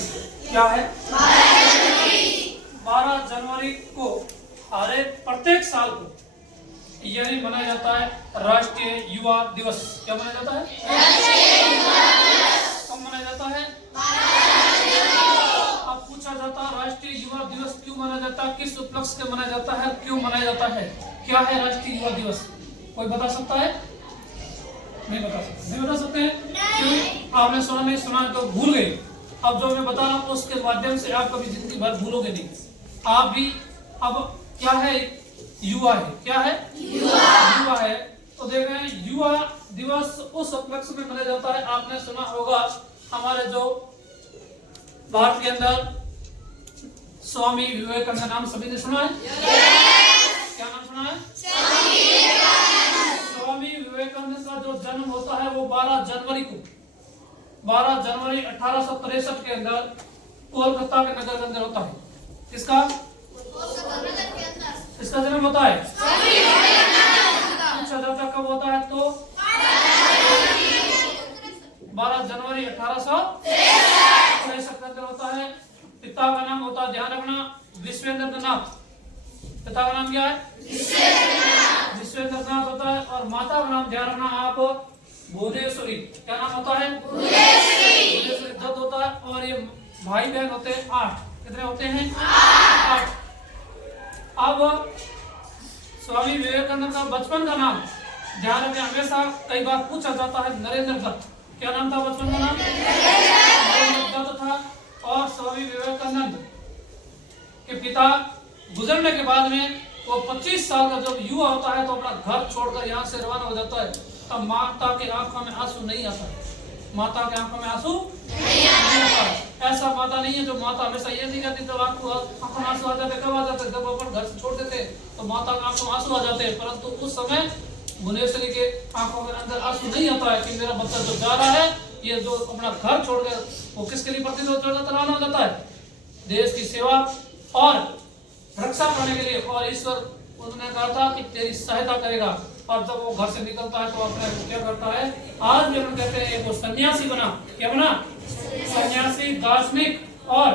दिवस क्या है? 12 जनवरी को प्रत्येक साल को यानी मनाया जाता है राष्ट्रीय युवा दिवस। क्या मनाया जाता है? कब मनाया जाता है? अब पूछा जाता है राष्ट्रीय युवा दिवस क्यों मनाया जाता है, किस उपलक्ष्य से मनाया जाता है, क्यों मनाया जाता है, क्या है राष्ट्रीय युवा दिवस? कोई बता सकता है? नहीं बता सकते? नहीं बता सकते हैं? क्यों? आपने सुना नहीं सुना तो भूल गए। अब जो मैं बता रहा हूँ उसके माध्यम से आप कभी जिंदगी भर भूलोगे नहीं। आप भी अब क्या है? युवा है। क्या है? युवा है। तो देख रहे हैं युवा दिवस उस उपलक्ष्य में मनाया जाता है। आपने सुना होगा हमारे जो भारत के अंदर स्वामी विवेकानंद नाम सभी ने सुना है? क्या नाम सुना है? स्वामी विवेकानंद का जो जन्म होता है वो 12 जनवरी 1863 के अंदर कोलकाता के नगर के अंदर होता है। किसका? इसका जन्म होता है। पूछा जाता कब होता है तो 12 जनवरी 1863 के अंदर होता है। पिता का नाम होता है, ध्यान रखना, विश्वेंद्र नाथ। पिता का नाम क्या है? विश्वेंद्र नाथ होता है। और माता का नाम ध्यान रखना आप, भुवनेश्वरी। क्या नाम होता है? भुवनेश्वरी दत्त होता है। और ये भाई बहन होते हैं 8। कितने होते हैं? 8। अब स्वामी विवेकानंद का बचपन का नाम ध्यान रखें, हमेशा कई बार पूछा जाता है, नरेंद्र दत्त। क्या नाम था बचपन का नाम? नरेंद्र दत्त था। और स्वामी विवेकानंद के पिता गुजरने के बाद में वो 25 साल का जब युवा होता है तो अपना घर छोड़कर यहाँ से रवाना हो जाता है। तब माता के आंखों में आंसू नहीं आता। माता के आंखों में आंसू नहीं आता। ऐसा माता नहीं है जो माता हमेशा ये नहीं कहती जब आपको आंखों में आंसू आ जाते, कब आ जाते? जब अपन घर से छोड़ देते तो माता के आंखों में आंसू आ जाते हैं। परंतु उस समय भुवनेश्वरी के आंखों में अंदर आंसू नहीं आता है कि मेरा बच्चा जो जा रहा है, ये जो अपना घर छोड़कर वो किसके लिए रवाना हो जाता है? देश की सेवा और रक्षा करने के लिए। और ईश्वर उन्होंने कहा था कि तेरी सहायता करेगा। और जब वो घर से निकलता है तो अपने क्या करता है? आज भी हम कहते हैं वो सन्यासी बना। क्या बना? सन्यासी, दार्शनिक और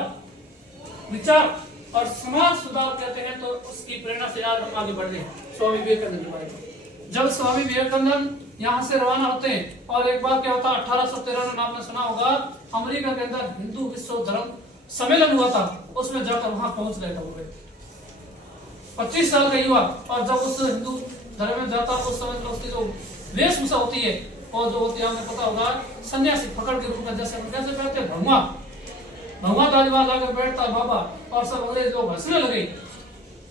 विचार और समाज सुधार कहते हैं। तो उसकी प्रेरणा से आज हम आगे बढ़ रहे हैं स्वामी विवेकानंद के बारे में। जब स्वामी विवेकानंद यहाँ से रवाना होते हैं और एक बार क्या होता है 1813 में आपने सुना होगा अमेरिका के अंदर हिंदू विश्व धर्म सम्मेलन हुआ था, उसमें जाकर वहां पहुंच गए थे 25 साल का युवा। और जब उस हिंदू धर्म में जाता उस समय उसकी जो वेशभूषा होती है और जो होती है हमें पता होगा सन्यासी फकड़ के रूप में, जैसे हम कैसे कहते हैं भगवा ताजवाल आकर बैठता बाबा और सब अंग्रेज लोग हंसने लगे।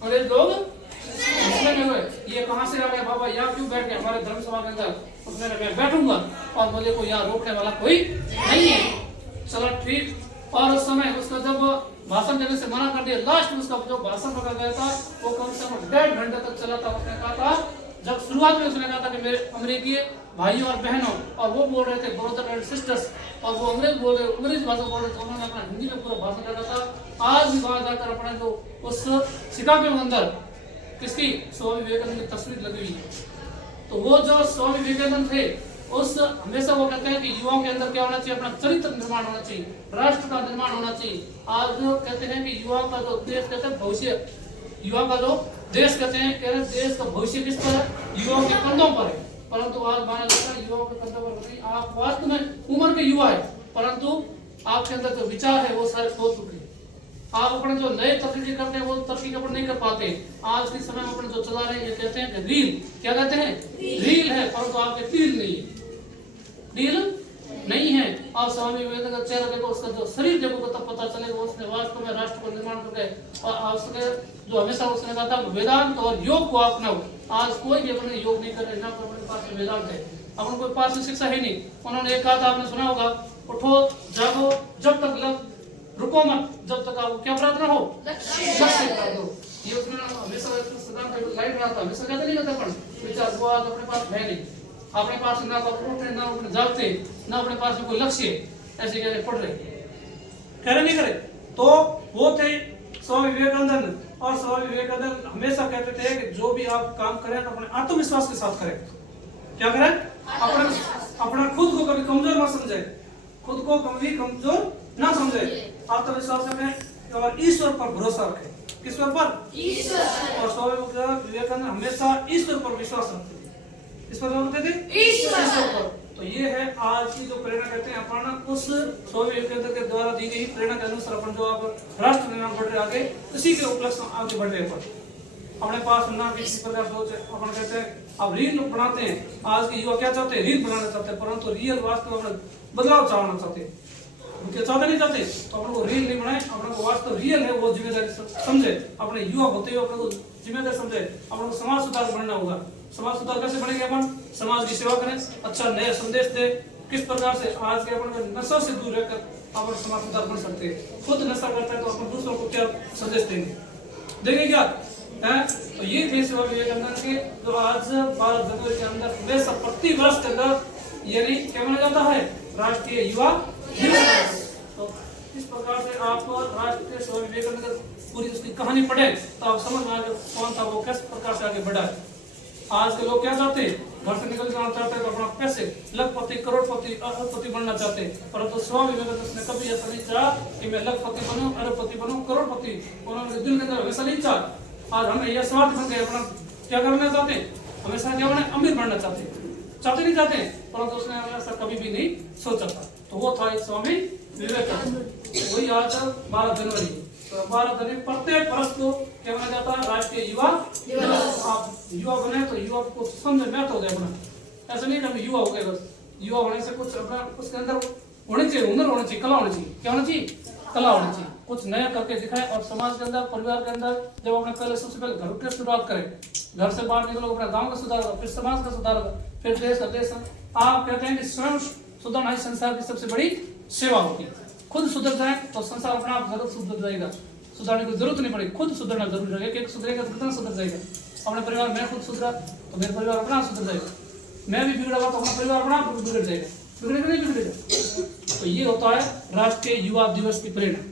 अंग्रेज लोग हंसने लगे, ये कहाँ से आ गया बाबा, यहाँ क्यों बैठ गए हमारे धर्म सभा के अंदर? उसने मैं बैठूंगा और मुझे को यहाँ रोकने वाला कोई नहीं है। चलो ठीक। और उस समय उसका जब भाषण देने से मना कर दिया, लास्ट में उसका जो भाषण रखा गया था वो कम से कम 1.5 घंटे तक चला था। उसने कहा था, जब शुरुआत में उसने कहा था कि मेरे अमेरिकी भाइयों और बहनों, और वो बोल रहे थे ब्रदर एंड सिस्टर्स, और वो अंग्रेज बोल रहे, अंग्रेज भाषा बोल रहे थे। उन्होंने अपना हिंदी में पूरा भाषण रखा था। आज भी बाहर जाकर अपने जो उस शिकागो के अंदर किसकी? स्वामी विवेकानंद की तस्वीर लगी हुई है। तो वो जो स्वामी विवेकानंद थे उस हमेशा वो कहते हैं कि युवाओं के अंदर क्या होना चाहिए? अपना चरित्र निर्माण होना चाहिए, राष्ट्र का निर्माण होना चाहिए। आज जो कहते हैं कि युवाओं का जो देश कहते हैं भविष्य, युवा का जो देश कहते हैं देश का भविष्य किस पर है? युवाओं के कंधों पर है। परंतु आज माना जाता है युवाओं के कंधों पर नहीं। आप वास्तव में उम्र के युवा है परंतु आपके अंदर जो विचार है वो सारे खो चुके हैं। आप अपने जो नए तरक्की करते हैं वो तरक्की अपन नहीं कर पाते। आज के समय में अपन जो चला रहे हैं ये कहते हैं कि रील, क्या कहते हैं? रील है, परंतु आपके रील नहीं है, रील नहीं है। और स्वामी विवेकानंद का चेहरा देखो, उसका जो शरीर देखो तब पता चलेगा उसने वास्तव में राष्ट्र को निर्माण करके। और उसने जो हमेशा उसने कहा था वेदांत और योग को अपनाओ। आज कोई भी अपने योग नहीं कर रहे, ना अपने पास वेदांत है, अपन कोई पास में शिक्षा है नहीं। उन्होंने एक कहा था, आपने सुना होगा, उठो जागो जब तक रुको मत जब तक आपको क्या प्रार्थना हो? लक्ष्य प्राप्त हो। ये उसने हमेशा सिद्धांत लाइट रहा था। हमेशा कहते नहीं कहते अपन विचार वो आज अपने पास है नहीं, अपने पास ना तो उठे ना अपने जागते ना अपने पास में कोई लक्ष्य, ऐसे कहते पढ़ रहे करे नहीं करे। तो वो थे स्वामी विवेकानंद। और स्वामी विवेकानंद हमेशा कहते थे कि जो भी आप काम करें तो अपने आत्मविश्वास के साथ करें। क्या करें? अपना खुद को कभी कमजोर ना समझे, खुद को कभी कमजोर ना समझे। आत्मविश्वास रखें और ईश्वर पर भरोसा रखें। किस पर? ईश्वर। और स्वामी विवेकानंद हमेशा ईश्वर पर विश्वास रखते थे। किस पर रखते थे? ईश्वर पर। तो ये है आज की जो प्रेरणा कहते हैं अपन उस स्वामी विवेकानंद के द्वारा दी गई प्रेरणा के अनुसार अपन जो आप राष्ट्र निर्माण बढ़ रहे आगे, इसी के उपलक्ष्य में आगे बढ़ रहे हैं। अपने पास ना किसी प्रकार सोच है, अपन कहते हैं अब रील बनाते हैं। आज के युवा क्या चाहते हैं? रील बनाना चाहते हैं, परंतु रियल वास्तव में बदलाव चाहना चाहते हैं। क्या चाहते नहीं चाहते तो अपन को रील नहीं बनाए, अपन को वास्तव रियल है वो जिम्मेदारी समझे, अपने युवा होते हुए अपन को जिम्मेदारी समझे, अपन को समाज सुधार बनना होगा। समाज सुधार कैसे बनेंगे? अपन समाज की सेवा करें, अच्छा नया संदेश दे। किस प्रकार से आज के अपन नशा से दूर रहकर अपन समाज सुधार बन सकते हैं। खुद नशा करते हैं तो अपन दूसरों को क्या संदेश देंगे? देंगे क्या है? तो ये थे स्वामी विवेकानंद के जो आज 12 जनवरी के अंदर हमेशा प्रति वर्ष के अंदर यानी क्या माना जाता है? राष्ट्रीय युवा दिवस। तो इस प्रकार से आप राष्ट्रीय स्वामी विवेकानंद पूरी उसकी कहानी पढ़े तो आप समझ में आएगा कौन था वो, किस प्रकार से आगे बढ़ा है। आज के लोग क्या चाहते हैं? घर से निकल जाना चाहते हैं तो अपना पैसे लखपति करोड़पति अरबपति बनना चाहते हैं, परंतु स्वामी विवेकानंद ने कभी ऐसा नहीं चाहा कि मैं लखपति बनूं, अरबपति बनूं, करोड़पति। उन्होंने दिल के अंदर हमेशा नहीं चाहा। आज हम यह स्वार्थ बन गए, अपना क्या करना चाहते हैं? हमेशा क्या बने? अमीर बनना चाहते नहीं चाहते, परंतु उसने ऐसा कभी भी नहीं सोचा था। तो वो था स्वामी विवेकानंद। वही आज 12 जनवरी। तो 12 जनवरी प्रत्येक वर्ष को क्या माना जाता है? राष्ट्रीय युवा दिवस। आप युवा बने तो युवा को समझ में आता होगा अपना। ऐसा नहीं कि हम युवा हो गए बस। युवा होने से कुछ अपना उसके अंदर होनी चाहिए, हुनर होना चाहिए, कला होनी चाहिए। क्या होना चाहिए? कला होनी चाहिए। कुछ नया करके दिखाए और समाज के अंदर, परिवार के अंदर जब अपने पहले सबसे पहले घर की शुरुआत करें, घर से बाहर निकलो, अपने गांव का सुधार होगा, फिर समाज का सुधार होगा, फिर देश का देश। आप कहते हैं कि स्वयं सुधरना ही संसार की सबसे बड़ी सेवा होती है। खुद सुधर जाए तो संसार अपना आप जरूर सुधर जाएगा, सुधारने की जरूरत नहीं पड़ेगी। खुद सुधरना जरूरी है। एक सुधरेगा तो कितना सुधर जाएगा? अपने परिवार में खुद सुधरा तो मेरे परिवार अपना सुधर जाएगा। मैं भी बिगड़ा तो अपना परिवार अपना बिगड़ जाएगा। बिगड़ेगा नहीं बिगड़ेगा। तो ये होता है राष्ट्रीय युवा दिवस की प्रेरणा।